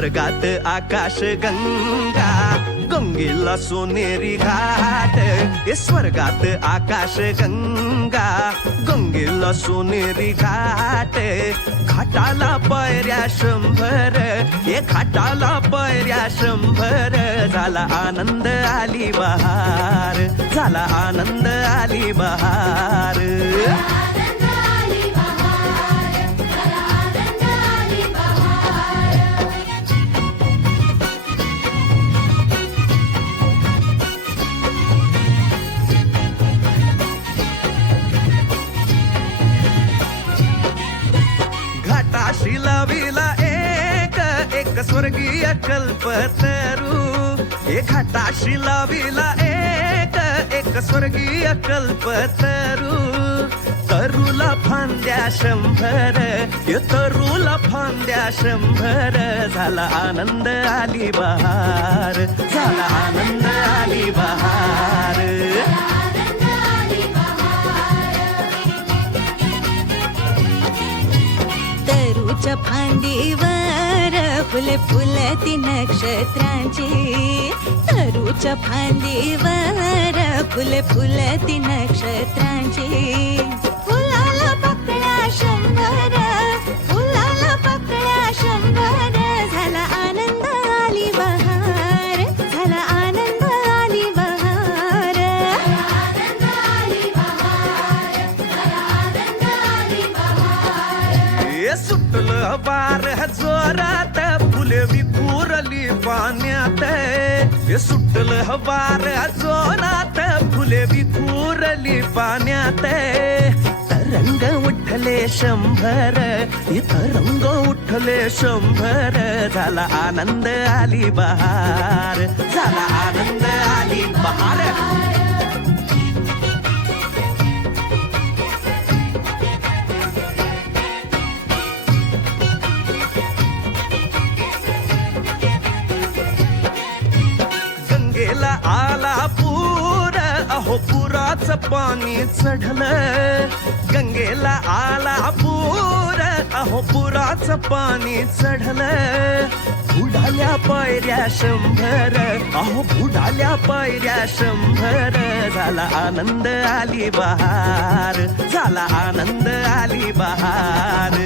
स्वर्गात आकाश गंगा, गंगेला सोनेरी घाट. स्वर्गात आकाश गंगा, गंगेला सोनेरी घाट. घाटाला पायऱ्या 100, घाटाला पायऱ्या 100. झाला आनंद आली बहार, झाला आनंद आली बहार. घाटाशी लाविला एक स्वर्गीय कल्पतरू. घाटाशी लाविला एक स्वर्गीय कल्पतरू. तरूला फांद्या 100, तरूला फांद्या 100. झाला आनंद आली बहार, झाला आनंद आली बहार. तरूच्या फांदीवर फुले फुलती नक्षत्रांची. तरूच्या फांदीवर फुले फुलती नक्षत्रांची. फुलाला पकड्या 100, फुलाला पकड्या 100. झाला आनंद आली बहार, झाला आनंद आली बहार. सुटलं वार जोरात, फुले विखुरली पाण्यात. सुटलं वार जोरात, फुले विखुरली पाण्यात. तरंग उठले 100, तरंग उठले 100. झाला आनंद आली बहार, झाला आनंद आली बहार. गंगेला आला पूर, अहो पुराचं पाणी चढलं. गंगेला आला पूर, अहो पुराचं पाणी चढलं. बुडाल्या पायऱ्या 100, अहो बुडाल्या पायऱ्या 100. झाला आनंद आली बहार, झाला आनंद आली बहार.